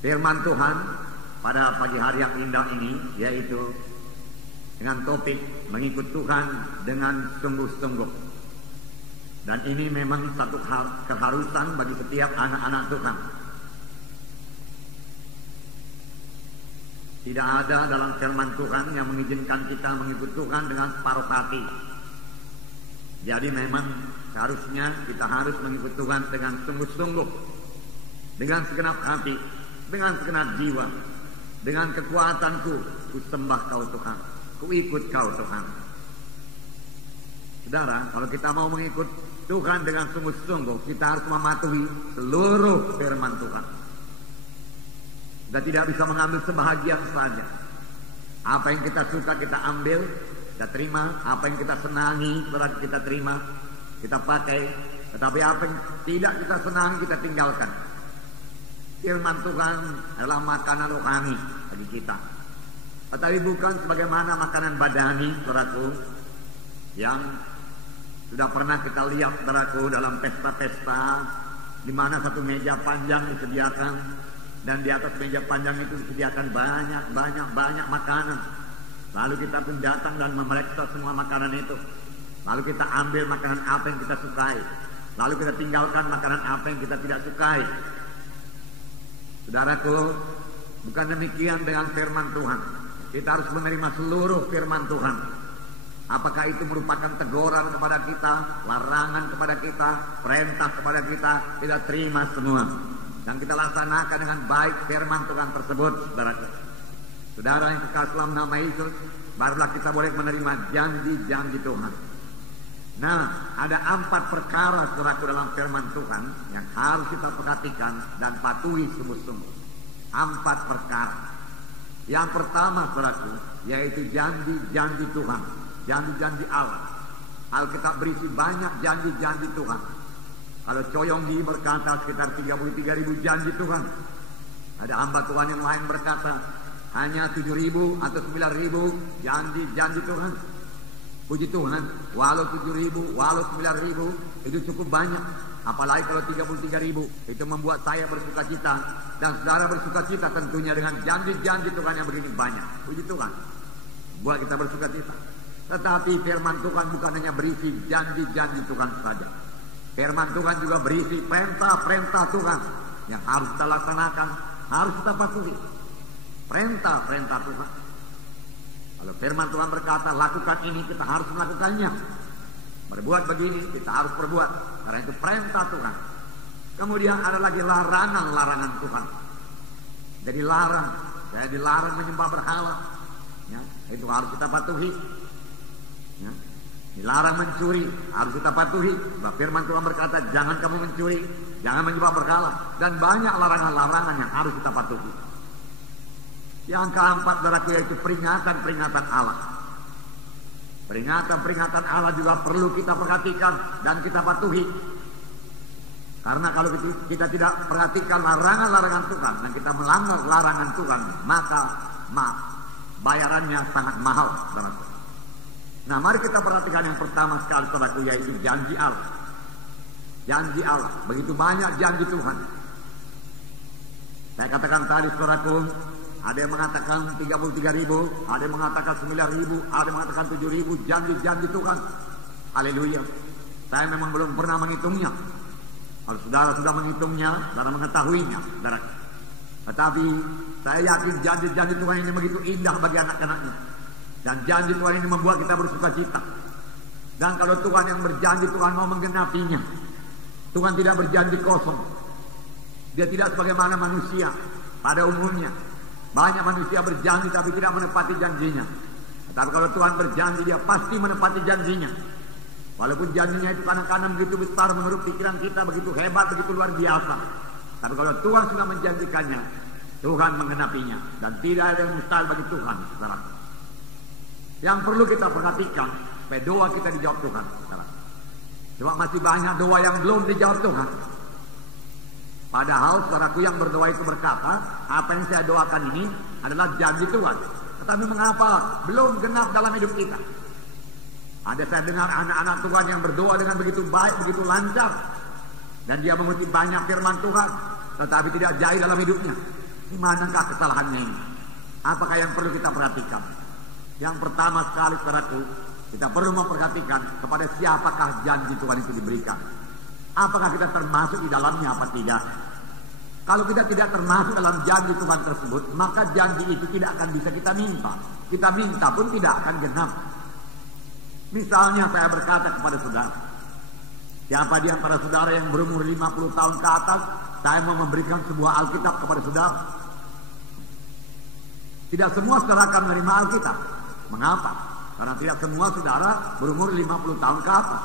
firman Tuhan pada pagi hari yang indah ini, yaitu dengan topik mengikut Tuhan dengan sungguh-sungguh. Dan ini memang satu keharusan bagi setiap anak-anak Tuhan. Tidak ada dalam firman Tuhan yang mengizinkan kita mengikut Tuhan dengan separuh hati. Jadi memang seharusnya kita harus mengikut Tuhan dengan sungguh-sungguh, dengan segenap hati, dengan segenap jiwa, dengan kekuatanku, ku sembah Kau Tuhan, ku ikut Kau Tuhan. Saudara, kalau kita mau mengikut Tuhan dengan sungguh-sungguh, kita harus mematuhi seluruh firman Tuhan. Kita tidak bisa mengambil sebahagian saja. Apa yang kita suka kita ambil, kita terima. Apa yang kita senangi kita terima, kita pakai. Tetapi apa yang tidak kita senangi kita tinggalkan. Firman Tuhan adalah makanan rohani bagi kita, tetapi bukan sebagaimana makanan badani, saudaraku, yang sudah pernah kita lihat, saudaraku, dalam pesta-pesta di mana satu meja panjang disediakan, dan di atas meja panjang itu disediakan banyak makanan. Lalu kita pun datang dan memeriksa semua makanan itu. Lalu kita ambil makanan apa yang kita sukai, lalu kita tinggalkan makanan apa yang kita tidak sukai. Saudaraku, bukan demikian dengan firman Tuhan. Kita harus menerima seluruh firman Tuhan. Apakah itu merupakan teguran kepada kita, larangan kepada kita, perintah kepada kita, kita terima semua. Dan kita laksanakan dengan baik firman Tuhan tersebut, saudaraku. Saudara yang kekasih dalam nama Yesus, barulah kita boleh menerima janji-janji Tuhan. Nah, ada 4 perkara, saudaraku, dalam firman Tuhan yang harus kita perhatikan dan patuhi sungguh-sungguh. 4 perkara. Yang pertama, saudaraku, yaitu janji-janji Tuhan, janji-janji Allah. Alkitab berisi banyak janji-janji Tuhan. Kalau Coyonggi berkata sekitar 33.000 janji Tuhan. Ada hamba Tuhan yang lain berkata hanya 7.000 atau 9.000 janji-janji Tuhan. Puji Tuhan, walau 7.000, walau 9.000 itu cukup banyak. Apalagi kalau 33.000, itu membuat saya bersuka cita. Dan saudara bersuka cita tentunya dengan janji-janji Tuhan yang begini banyak. Puji Tuhan, buat kita bersuka cita. Tetapi firman Tuhan bukan hanya berisi janji-janji Tuhan saja. Firman Tuhan juga berisi perintah-perintah Tuhan yang harus kita laksanakan, harus kita patuhi. Perintah-perintah Tuhan. Kalau firman Tuhan berkata lakukan ini, kita harus melakukannya. Berbuat begini, kita harus berbuat. Karena itu perintah Tuhan. Kemudian ada lagi larangan-larangan Tuhan. Jadi saya dilarang menyembah berhala. Ya, itu harus kita patuhi. Ya. Dilarang mencuri, harus kita patuhi. Sebab firman Tuhan berkata jangan kamu mencuri, jangan menyembah berhala, dan banyak larangan-larangan yang harus kita patuhi. Yang keempat, saudaraku, yaitu peringatan-peringatan Allah. Peringatan-peringatan Allah juga perlu kita perhatikan dan kita patuhi. Karena kalau kita tidak perhatikan larangan-larangan Tuhan dan kita melanggar larangan Tuhan, maka bayarannya sangat mahal, saudaraku. Nah, mari kita perhatikan yang pertama sekali, saudaraku, yaitu janji Allah. Janji Allah, begitu banyak janji Tuhan. Saya katakan tadi, saudaraku, ada yang mengatakan 33.000, ada yang mengatakan 9.000, ada yang mengatakan 7.000 janji-janji Tuhan. Haleluya. Saya memang belum pernah menghitungnya. Kalau saudara sudah menghitungnya, saudara mengetahuinya, saudara. Tetapi saya yakin janji-janji Tuhan ini begitu indah bagi anak-anaknya. Dan janji Tuhan ini membuat kita bersuka cita. Dan kalau Tuhan yang berjanji, Tuhan mau menggenapinya. Tuhan tidak berjanji kosong. Dia tidak sebagaimana manusia pada umumnya. Banyak manusia berjanji tapi tidak menepati janjinya. Tetapi kalau Tuhan berjanji, dia pasti menepati janjinya. Walaupun janjinya itu kadang-kadang begitu besar menurut pikiran kita, begitu hebat, begitu luar biasa. Tapi kalau Tuhan sudah menjanjikannya, Tuhan menggenapinya. Dan tidak ada yang mustahil bagi Tuhan, saudara. Yang perlu kita perhatikan, supaya doa kita dijawab Tuhan, saudara. Cuma masih banyak doa yang belum dijawab Tuhan. Padahal saudaraku yang berdoa itu berkata, apa yang saya doakan ini adalah janji Tuhan. Tetapi mengapa belum genap dalam hidup kita? Ada saya dengar anak-anak Tuhan yang berdoa dengan begitu baik, begitu lancar. Dan dia mengutip banyak firman Tuhan, tetapi tidak jaya dalam hidupnya. Di manakah kesalahannya ini? Apakah yang perlu kita perhatikan? Yang pertama sekali, saudaraku, kita perlu memperhatikan kepada siapakah janji Tuhan itu diberikan. Apakah kita termasuk di dalamnya apa tidak? Kalau kita tidak termasuk dalam janji Tuhan tersebut, maka janji itu tidak akan bisa kita minta. Kita minta pun tidak akan genap. Misalnya saya berkata kepada saudara, siapa di antara saudara yang berumur 50 tahun ke atas, saya mau memberikan sebuah Alkitab kepada saudara. Tidak semua saudara akan menerima Alkitab. Mengapa? Karena tidak semua saudara berumur 50 tahun ke atas.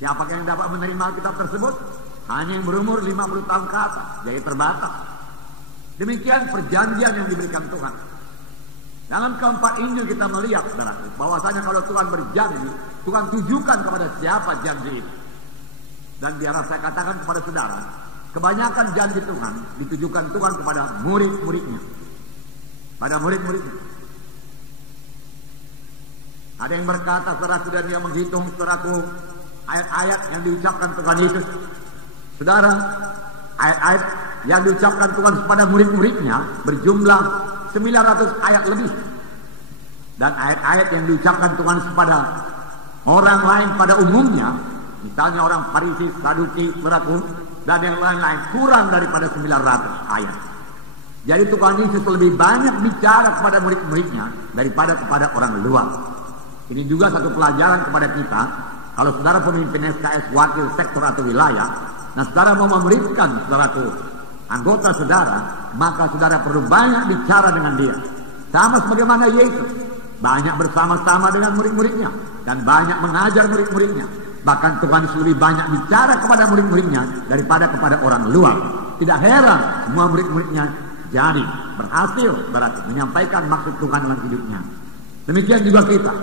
Siapa yang dapat menerima Alkitab tersebut? Hanya yang berumur 50 tahun ke atas, jadi terbatas. Demikian perjanjian yang diberikan Tuhan. Dalam keempat Injil kita melihat, saudaraku, bahwasanya kalau Tuhan berjanji, Tuhan tujukan kepada siapa janji itu. Dan biarlah saya katakan kepada saudara, kebanyakan janji Tuhan ditujukan Tuhan kepada murid-muridnya. Pada murid-muridnya. Ada yang berkata, saudaraku, dan dia menghitung, saudaraku, ayat-ayat yang diucapkan Tuhan Yesus. Saudara, ayat-ayat yang diucapkan Tuhan kepada murid-muridnya berjumlah 900 ayat lebih. Dan ayat-ayat yang diucapkan Tuhan kepada orang lain pada umumnya, misalnya orang Farisi, Saduki, saudaraku, dan yang lain-lain, kurang daripada 900 ayat. Jadi Tuhan Yesus lebih banyak bicara kepada murid-muridnya daripada kepada orang luar. Ini juga satu pelajaran kepada kita. Kalau saudara pemimpin SKS, wakil sektor atau wilayah, nah saudara mau memberikan saudaraku anggota saudara, maka saudara perlu banyak bicara dengan dia. Sama sebagaimana Yesus banyak bersama-sama dengan murid-muridnya dan banyak mengajar murid-muridnya. Bahkan Tuhan lebih banyak bicara kepada murid-muridnya daripada kepada orang luar. Tidak heran semua murid-muridnya jadi berhasil berarti menyampaikan maksud Tuhan dalam hidupnya. Demikian juga kita.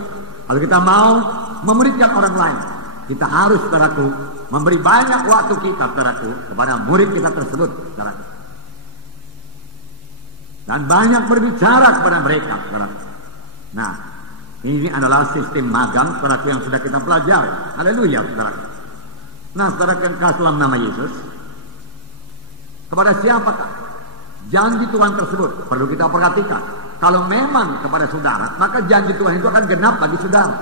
Kalau kita mau memuridkan orang lain, kita harus, saudaraku, memberi banyak waktu kita, saudaraku, kepada murid kita tersebut, saudaraku. Dan banyak berbicara kepada mereka, saudaraku. Nah, ini adalah sistem magang, saudaraku, yang sudah kita pelajari. Haleluya, saudaraku. Nah, saudaraku yang kasih dalam nama Yesus, kepada siapakah janji Tuhan tersebut? Perlu kita perhatikan. Kalau memang kepada saudara, maka janji Tuhan itu akan genap bagi saudara.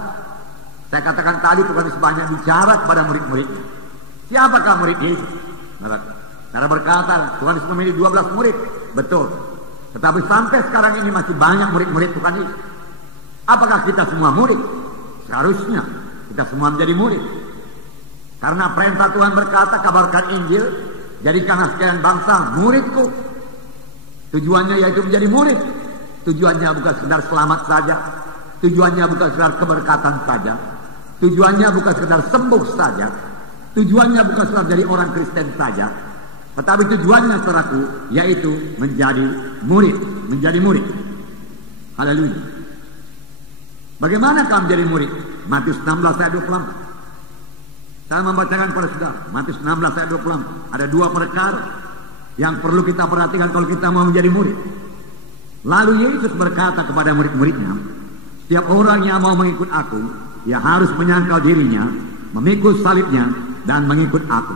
Saya katakan tadi Tuhan Yesus banyak bicara kepada murid-muridnya. Siapakah murid Yesus? Saudara berkata Tuhan Yesus memilih 12 murid. Betul. Tetapi sampai sekarang ini masih banyak murid-murid Tuhan Yesus. Apakah kita semua murid? Seharusnya kita semua menjadi murid. Karena perintah Tuhan berkata, kabarkan Injil, jadikanlah sekalian bangsa muridku. Tujuannya yaitu menjadi murid. Tujuannya bukan sekedar selamat saja. Tujuannya bukan sekedar keberkatan saja. Tujuannya bukan sekedar sembuh saja. Tujuannya bukan sekedar jadi orang Kristen saja. Tetapi tujuannya, saudaraku, yaitu menjadi murid. Menjadi murid. Haleluya. Bagaimana kamu menjadi murid? Matius 16 ayat 24. Saya membacakan kepada saudara. Matius 16 ayat 24. Ada dua perkara yang perlu kita perhatikan kalau kita mau menjadi murid. Lalu Yesus berkata kepada murid-muridnya, setiap orang yang mau mengikut aku, ia harus menyangkal dirinya, memikul salibnya, dan mengikut aku.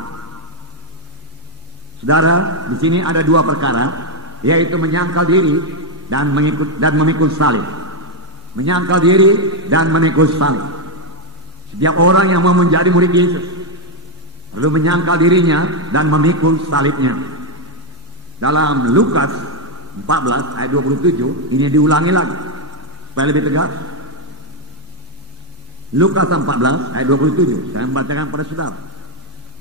Saudara, di sini ada dua perkara, yaitu menyangkal diri dan memikul salib. Menyangkal diri dan memikul salib. Setiap orang yang mau menjadi murid Yesus perlu menyangkal dirinya dan memikul salibnya. Dalam Lukas 14 ayat 27 ini diulangi lagi supaya lebih tegas. Lukas 14 ayat 27 saya membacakan pada saudara.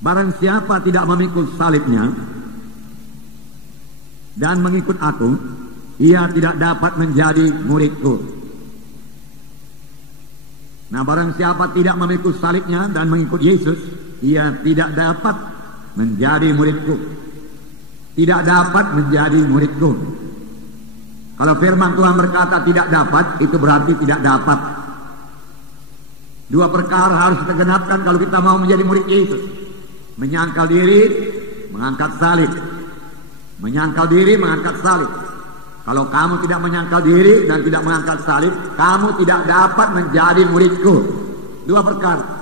Barang siapa tidak memikul salibnya dan mengikut aku, ia tidak dapat menjadi muridku. Nah, barang siapa tidak memikul salibnya dan mengikut Yesus, ia tidak dapat menjadi muridku. Tidak dapat menjadi muridku. Kalau firman Tuhan berkata tidak dapat, itu berarti tidak dapat. Dua perkara harus kita genapkan kalau kita mau menjadi murid Yesus. Menyangkal diri, mengangkat salib. Menyangkal diri, mengangkat salib. Kalau kamu tidak menyangkal diri dan tidak mengangkat salib, kamu tidak dapat menjadi muridku. Dua perkara.